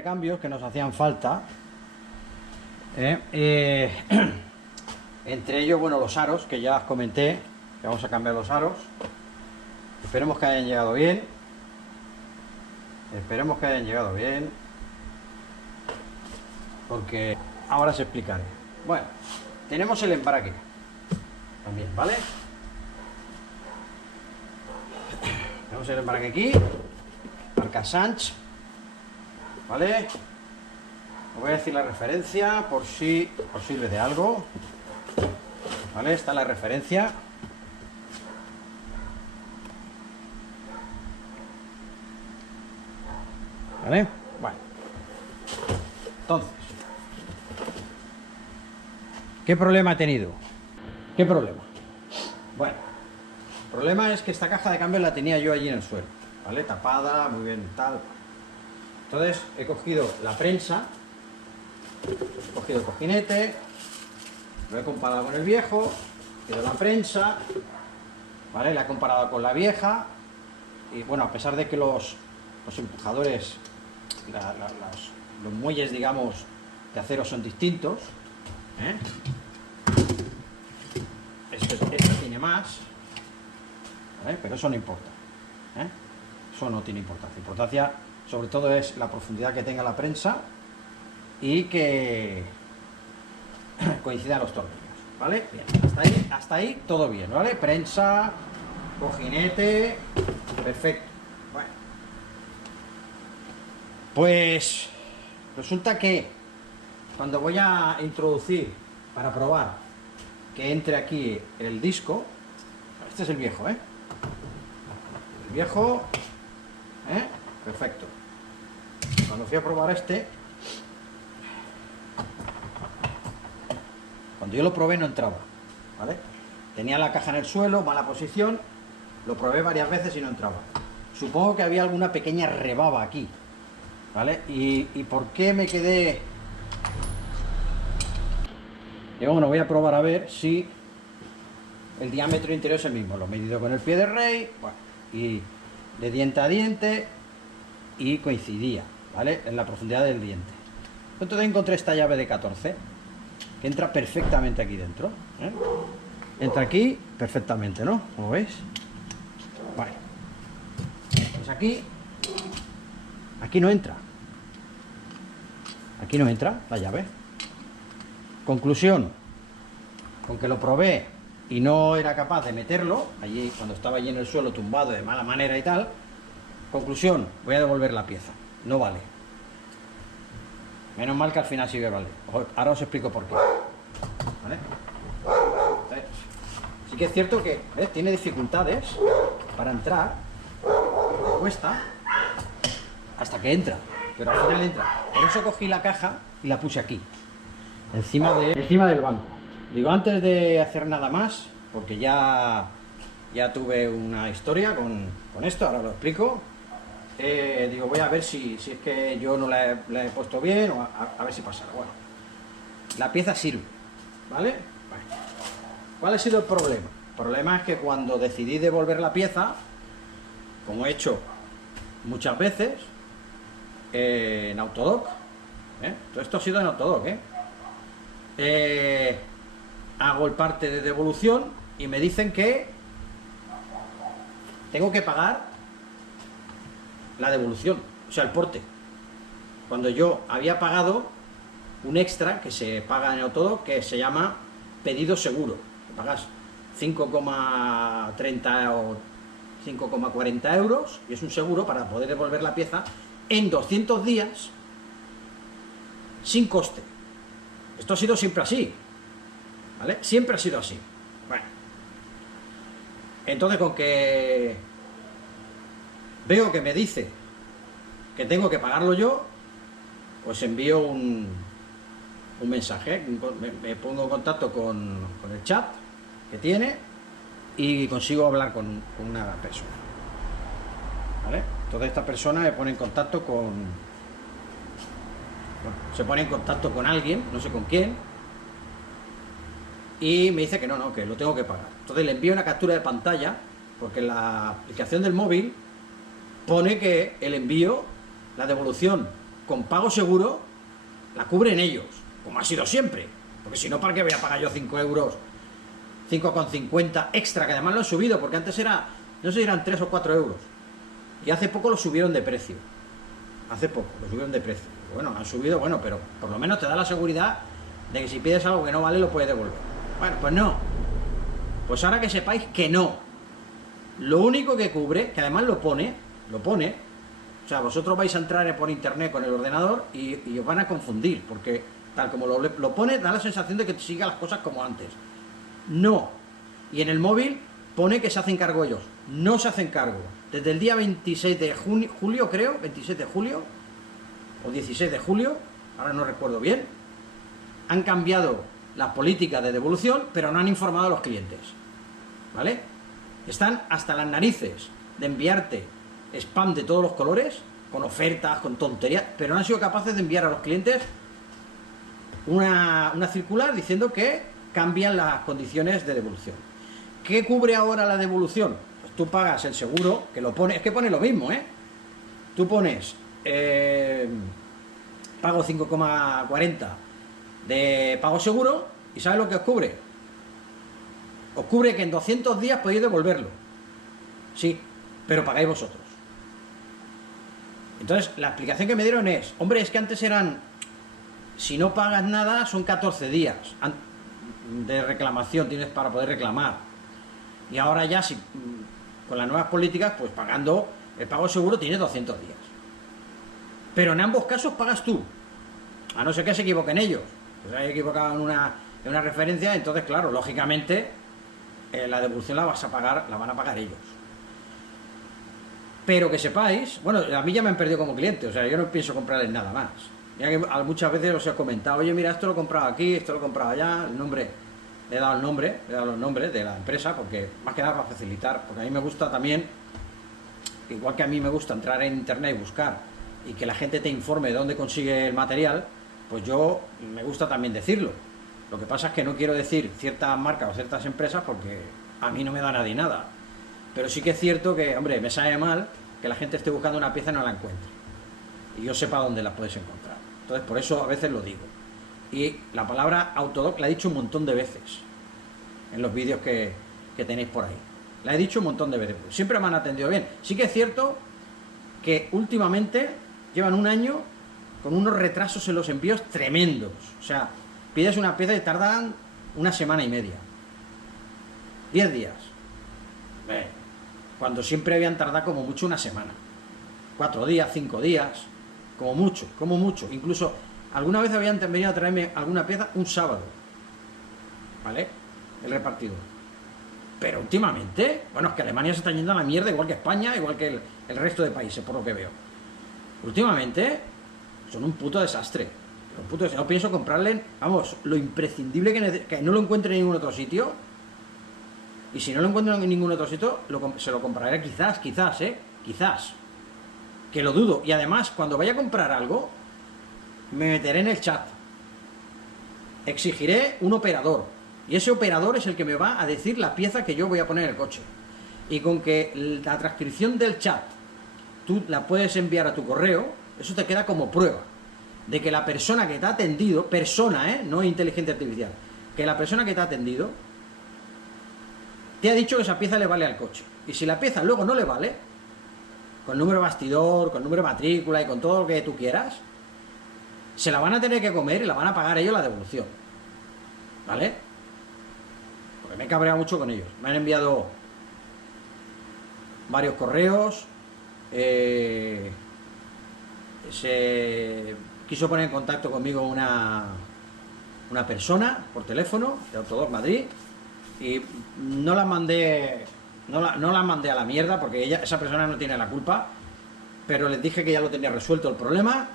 recambios que nos hacían falta. Entre ellos, bueno, los aros, que ya os comenté, que vamos a cambiar los aros. Esperemos que hayan llegado bien. Esperemos que hayan llegado bien. Porque ahora os explicaré. Bueno, tenemos el embrague también, ¿vale? Tenemos el embrague aquí, marca Sanch, ¿vale? Os voy a decir la referencia por si os sirve de algo, ¿vale? Está la referencia. ¿Vale? Bueno. Entonces, ¿qué problema ha tenido? ¿Qué problema? Bueno, el problema es que esta caja de cambios la tenía yo allí en el suelo, ¿vale? Tapada, muy bien, tal. Entonces he cogido la prensa, he cogido el cojinete, lo he comparado con el viejo, he cogido la prensa, ¿vale? La he comparado con la vieja y bueno, a pesar de que los empujadores, los muelles, digamos, de acero son distintos, este tiene más, ¿vale? Pero eso no importa, eso no tiene importancia. Importancia sobre todo es la profundidad que tenga la prensa y que coincidan los tornillos, ¿vale? Bien, hasta ahí todo bien, ¿vale? Prensa, cojinete, perfecto. Bueno, pues resulta que cuando voy a introducir para probar que entre aquí el disco, este es el viejo, el viejo, perfecto. Cuando fui a probar cuando yo lo probé no entraba, ¿vale? Tenía la caja en el suelo, mala posición, lo probé varias veces y no entraba. Supongo que había alguna pequeña rebaba aquí, ¿vale? ¿Y por qué me quedé? Y bueno, voy a probar a ver si el diámetro interior es el mismo. Lo he medido con el pie de rey, bueno, y de diente a diente, y coincidía, ¿vale? En la profundidad del diente. Entonces encontré esta llave de 14, que entra perfectamente aquí dentro, Entra aquí perfectamente, ¿no? Como veis. Vale. Pues aquí no entra. Aquí no entra la llave. Conclusión, con que lo probé y no era capaz de meterlo, allí cuando estaba allí en el suelo tumbado de mala manera y tal, conclusión, voy a devolver la pieza, no vale. Menos mal que al final sí que vale. Ahora os explico por qué. ¿Vale? Entonces, sí que es cierto que tiene dificultades para entrar, cuesta, hasta que entra, pero al final entra. Por eso cogí la caja y la puse aquí. Encima del banco. Digo, antes de hacer nada más, porque ya tuve una historia con esto, ahora lo explico. Digo, voy a ver si es que yo no la he puesto bien o a ver si pasa. Bueno, la pieza sirve, ¿vale? Bueno, ¿cuál ha sido el problema? El problema es que cuando decidí devolver la pieza, como he hecho muchas veces, en Autodoc, todo esto ha sido en Autodoc, hago el parte de devolución y me dicen que tengo que pagar la devolución, o sea, el porte, cuando yo había pagado un extra que se paga en Autodoc, que se llama pedido seguro, que pagas 5,30 o 5,40 euros y es un seguro para poder devolver la pieza en 200 días sin coste. Esto ha sido siempre así, ¿vale? Siempre ha sido así. Bueno, entonces con que veo que me dice que tengo que pagarlo yo, pues envío un mensaje, me pongo en contacto con el chat que tiene y consigo hablar con una persona, ¿vale? Entonces esta persona me pone en contacto se pone en contacto con alguien, no sé con quién, y me dice que no, que lo tengo que pagar. Entonces le envío una captura de pantalla, porque en la aplicación del móvil pone que el envío, la devolución con pago seguro, la cubren ellos, como ha sido siempre. Porque si no, ¿para qué voy a pagar yo 5 euros, 5,50 extra? Que además lo han subido, porque antes era, no sé si eran 3 o 4 euros. Y hace poco lo subieron de precio. Hace poco lo subieron de precio. Bueno, han subido, bueno, pero por lo menos te da la seguridad de que si pides algo que no vale, lo puedes devolver. Bueno, pues no. Pues ahora que sepáis que no. Lo único que cubre, que además lo pone, o sea, vosotros vais a entrar por internet con el ordenador y os van a confundir, porque tal como lo pone, da la sensación de que te siga las cosas como antes. No. Y en el móvil pone que se hacen cargo ellos. No se hacen cargo. Desde el día 26 de julio, creo, 26 de julio, o 16 de julio, ahora no recuerdo bien, han cambiado las políticas de devolución, pero no han informado a los clientes. ¿Vale? Están hasta las narices de enviarte spam de todos los colores, con ofertas, con tonterías, pero no han sido capaces de enviar a los clientes una circular diciendo que cambian las condiciones de devolución. ¿Qué cubre ahora la devolución? Pues tú pagas el seguro, que lo pone, es que pone lo mismo, ¿eh? Tú pones pago 5,40 de pago seguro y ¿sabes lo que os cubre? Os cubre que en 200 días podéis devolverlo. Sí, pero pagáis vosotros. Entonces, la explicación que me dieron es, hombre, es que antes eran, si no pagas nada, son 14 días de reclamación, tienes para poder reclamar. Y ahora ya, si con las nuevas políticas, pues pagando el pago seguro tienes 200 días. Pero en ambos casos pagas tú, a no ser que se equivoquen ellos. Pues hay equivocado en una referencia, entonces, claro, lógicamente, la devolución la van a pagar ellos. Pero que sepáis, bueno, a mí ya me han perdido como cliente, o sea, yo no pienso comprarles nada más. Ya que muchas veces os he comentado, oye, mira, esto lo he comprado aquí, esto lo he comprado allá, el nombre, le he dado los nombres de la empresa, porque más que nada para facilitar, porque a mí me gusta también, igual que a mí me gusta entrar en internet y buscar, y que la gente te informe de dónde consigue el material, pues yo me gusta también decirlo. Lo que pasa es que no quiero decir ciertas marcas o ciertas empresas porque a mí no me da nadie nada. Pero sí que es cierto que, hombre, me sabe mal que la gente esté buscando una pieza y no la encuentre. Y yo sepa dónde la puedes encontrar. Entonces, por eso a veces lo digo. Y la palabra Autodoc la he dicho un montón de veces en los vídeos que tenéis por ahí. La he dicho un montón de veces. Siempre me han atendido bien. Sí que es cierto que últimamente llevan un año con unos retrasos en los envíos tremendos. O sea, pides una pieza y tardan una semana y media. 10 días. Cuando siempre habían tardado como mucho una semana. 4 días, 5 días. Como mucho. Incluso alguna vez habían venido a traerme alguna pieza un sábado. ¿Vale? El repartidor. Pero últimamente, bueno, es que Alemania se está yendo a la mierda, igual que España, igual que el resto de países, por lo que veo. Últimamente son un puto desastre. No pienso comprarle, vamos, lo imprescindible que no lo encuentre en ningún otro sitio. Y si no lo encuentro en ningún otro sitio, se lo compraré quizás, quizás. Que lo dudo. Y además, cuando vaya a comprar algo, me meteré en el chat. Exigiré un operador. Y ese operador es el que me va a decir la pieza que yo voy a poner en el coche. Y con que la transcripción del chat tú la puedes enviar a tu correo, eso te queda como prueba de que la persona que te ha atendido, no inteligencia artificial, que la persona que te ha atendido te ha dicho que esa pieza le vale al coche. Y si la pieza luego no le vale, con número bastidor, con número matrícula y con todo lo que tú quieras, se la van a tener que comer y la van a pagar ellos la devolución. ¿Vale? Porque me he cabreado mucho con ellos. Me han enviado varios correos. Se quiso poner en contacto conmigo una persona por teléfono de Autodoc Madrid y no la mandé a la mierda porque esa persona no tiene la culpa, pero les dije que ya lo tenía resuelto el problema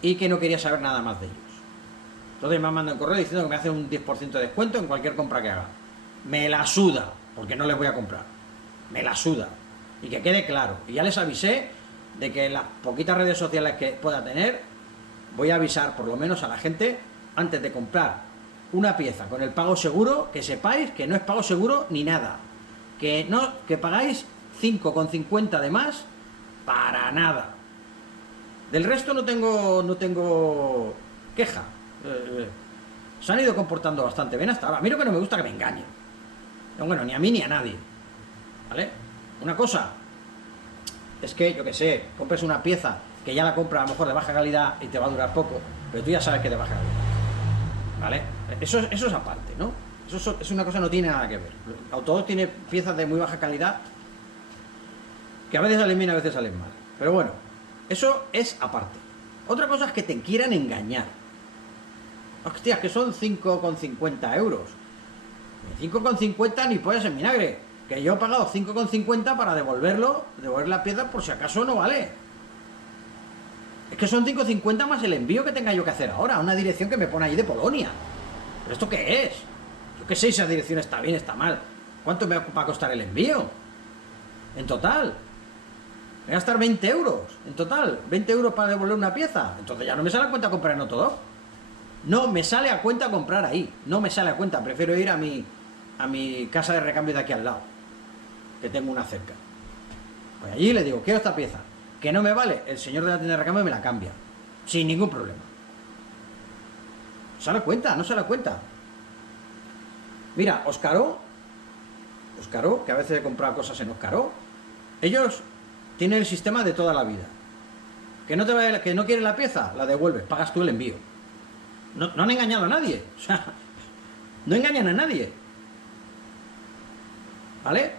y que no quería saber nada más de ellos. Entonces me han mandado un correo diciendo que me hacen un 10% de descuento en cualquier compra que haga. Me la suda, porque no les voy a comprar. Me la suda. Y que quede claro. Y ya les avisé de que en las poquitas redes sociales que pueda tener, voy a avisar por lo menos a la gente, antes de comprar una pieza con el pago seguro, que sepáis que no es pago seguro ni nada. Que pagáis 5,50 de más para nada. Del resto no tengo queja. Se han ido comportando bastante bien hasta ahora. A mí lo que no me gusta es que me engañen. No, bueno, ni a mí ni a nadie. ¿Vale? Una cosa es que, yo que sé, compres una pieza que ya la compras a lo mejor de baja calidad y te va a durar poco, pero tú ya sabes que es de baja calidad. ¿Vale? Eso es aparte, ¿no? Eso es una cosa que no tiene nada que ver. Autodoc tiene piezas de muy baja calidad que a veces salen bien, a veces salen mal. Pero bueno, eso es aparte. Otra cosa es que te quieran engañar. Hostias, que son 5,50 euros. 5,50 ni puedes en vinagre. Que yo he pagado 5,50 para devolver la pieza por si acaso no vale. Es que son 5,50 más el envío que tenga yo que hacer ahora, a una dirección que me pone ahí de Polonia. ¿Pero esto qué es? Yo qué sé si esa dirección está bien, está mal. ¿Cuánto me va a costar el envío? En total. Me va a gastar 20 euros. En total, 20 euros para devolver una pieza. Entonces ya no me sale a cuenta comprar en Autodoc. No me sale a cuenta comprar ahí. No me sale a cuenta. Prefiero ir a mi casa de recambio de aquí al lado, que tengo una cerca. Pues allí le digo, quiero esta pieza. Que no me vale, el señor de la tienda de recambio me la cambia. Sin ningún problema. ¿Se da cuenta? ¿No se da cuenta? Mira, Oscaró, que a veces he comprado cosas en Oscaró, ellos tienen el sistema de toda la vida. Que no quieres la pieza, la devuelves, pagas tú el envío. No han engañado a nadie. O sea, no engañan a nadie. ¿Vale?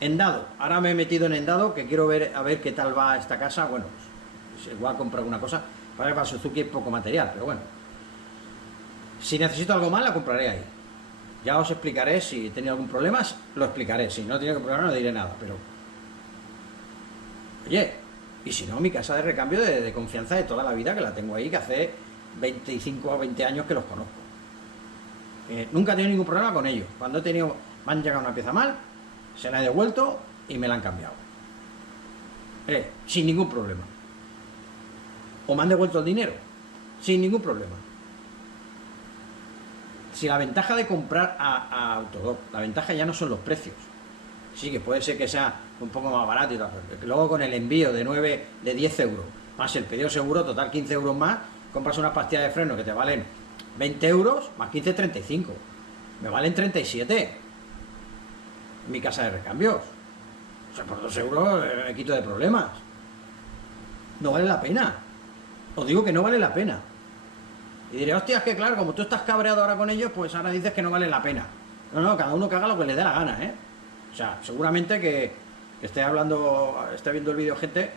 Endado. Ahora me he metido en Endado, que quiero ver a ver qué tal va esta casa. Bueno, pues igual compro alguna cosa. Para Suzuki hay poco material, pero bueno. Si necesito algo más, la compraré ahí. Ya os explicaré si he tenido algún problema, lo explicaré. Si no he tenido algún problema, no diré nada, pero... Oye, y si no, mi casa de recambio de confianza de toda la vida, que la tengo ahí, que hace 25 o 20 años que los conozco. Nunca he tenido ningún problema con ellos. Cuando me han llegado una pieza mal, se la he devuelto y me la han cambiado. Sin ningún problema. O me han devuelto el dinero, sin ningún problema. Si la ventaja de comprar a Autodoc, la ventaja ya no son los precios. Sí, que puede ser que sea un poco más barato y tal, pero luego con el envío de 10 euros, más el pedido seguro, total 15 euros más, compras unas pastillas de freno que te valen 20 euros, más 15, 35. Me valen 37 en mi casa de recambios. O sea, por 2 euros me quito de problemas. No vale la pena. Os digo que no vale la pena. Y diré, hostia, es que claro, como tú estás cabreado ahora con ellos, pues ahora dices que no vale la pena. No, cada uno que haga lo que le dé la gana, ¿eh? O sea, seguramente que esté viendo el vídeo gente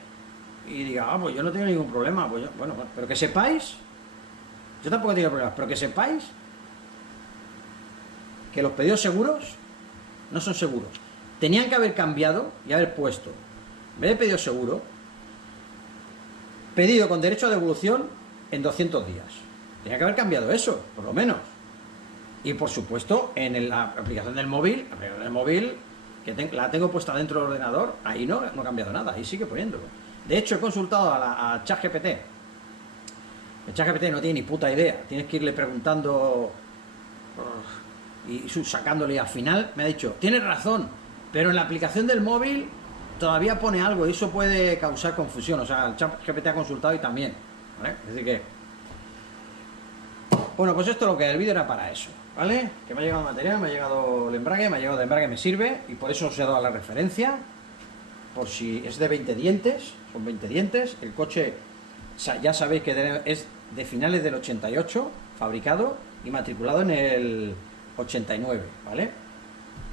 y diga, pues yo no tengo ningún problema. Pues bueno, pero que sepáis, yo tampoco tengo problemas, pero que sepáis que los pedidos seguros no son seguros. Tenían que haber cambiado y haber puesto, en vez de pedido seguro, pedido con derecho a devolución en 200 días. Tenía que haber cambiado eso, por lo menos. Y por supuesto, en la aplicación del móvil, que la tengo puesta dentro del ordenador, ahí no ha cambiado nada, ahí sigue poniéndolo. De hecho, he consultado a ChatGPT. El ChatGPT no tiene ni puta idea, tienes que irle preguntando y sacándole, y al final me ha dicho, tienes razón, pero en la aplicación del móvil todavía pone algo y eso puede causar confusión. O sea, el ChatGPT ha consultado y también, ¿vale? Es decir que... Bueno, pues esto lo que el vídeo era para eso, ¿vale? Que me ha llegado el material, me ha llegado el embrague, me sirve y por eso os he dado la referencia, por si es de 20 dientes, son 20 dientes, el coche ya sabéis que es de finales del 88, fabricado y matriculado en el 89, ¿vale?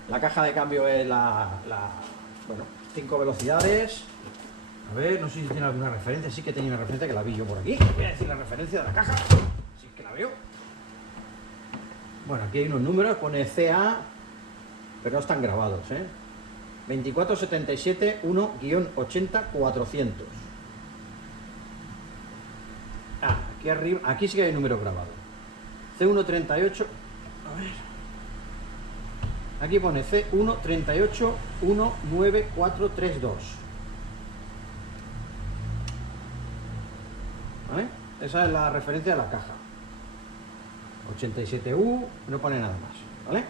La caja de cambio es bueno, 5 velocidades. A ver, no sé si tiene alguna referencia, sí que tenía una referencia que la vi yo por aquí. Voy a decir la referencia de la caja, si es que la veo. Bueno, aquí hay unos números, pone CA, pero no están grabados, ¿eh? 2477 1-80 400. Aquí arriba, aquí sí que hay números grabados. C138, a ver. Aquí pone C138 19432. ¿Vale? Esa es la referencia de la caja. 87U, no pone nada más, ¿vale?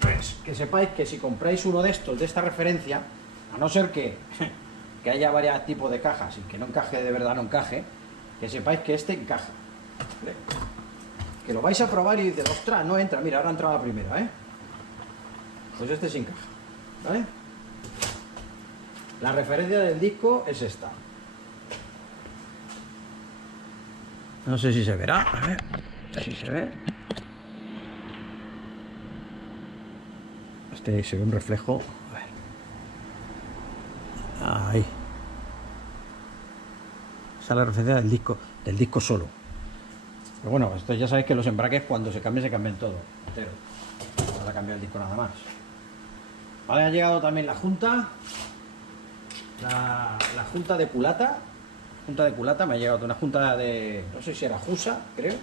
Pues que sepáis que si compráis uno de estos, de esta referencia, a no ser que que haya varios tipos de cajas y que no encaje de verdad, no encaje, que sepáis que este encaja. ¿Vale? Que lo vais a probar y dices, ostras, no entra, mira, ahora ha entrado la primera, ¿eh? Pues este sí encaja, ¿vale? La referencia del disco es esta. No sé si se verá, a ver si se ve. Este se ve un reflejo. A ver. Ahí. Esa es la referencia del disco solo. Pero bueno, esto ya sabéis que los embraques cuando se cambian todo, entero. Ahora cambia el disco nada más. Vale, ha llegado también la junta. La junta de culata. Junta de culata, me ha llegado una junta de, no sé si era Jusa, creo.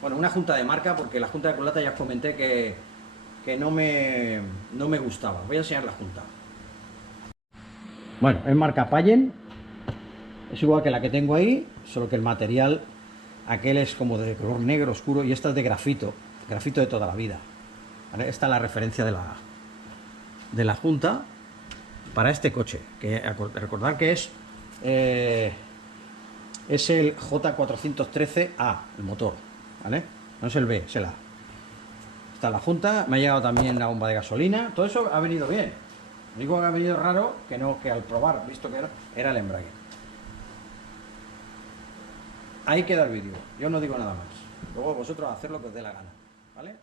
Bueno, una junta de marca, porque la junta de culata ya os comenté que no me gustaba. Voy a enseñar la junta. Bueno, es marca Payen. Es igual que la que tengo ahí, solo que el material, aquel es como de color negro oscuro y esta es de grafito de toda la vida. ¿Vale? Esta es la referencia de la junta para este coche, que recordad que es el J413A, el motor, ¿vale? No es el B, es el A. Está la junta, me ha llegado también la bomba de gasolina, todo eso ha venido bien. Lo único que ha venido raro, que al probar, visto que era el embrague. Ahí queda el vídeo, yo no digo nada más. Luego vosotros haced lo que os dé la gana, ¿vale?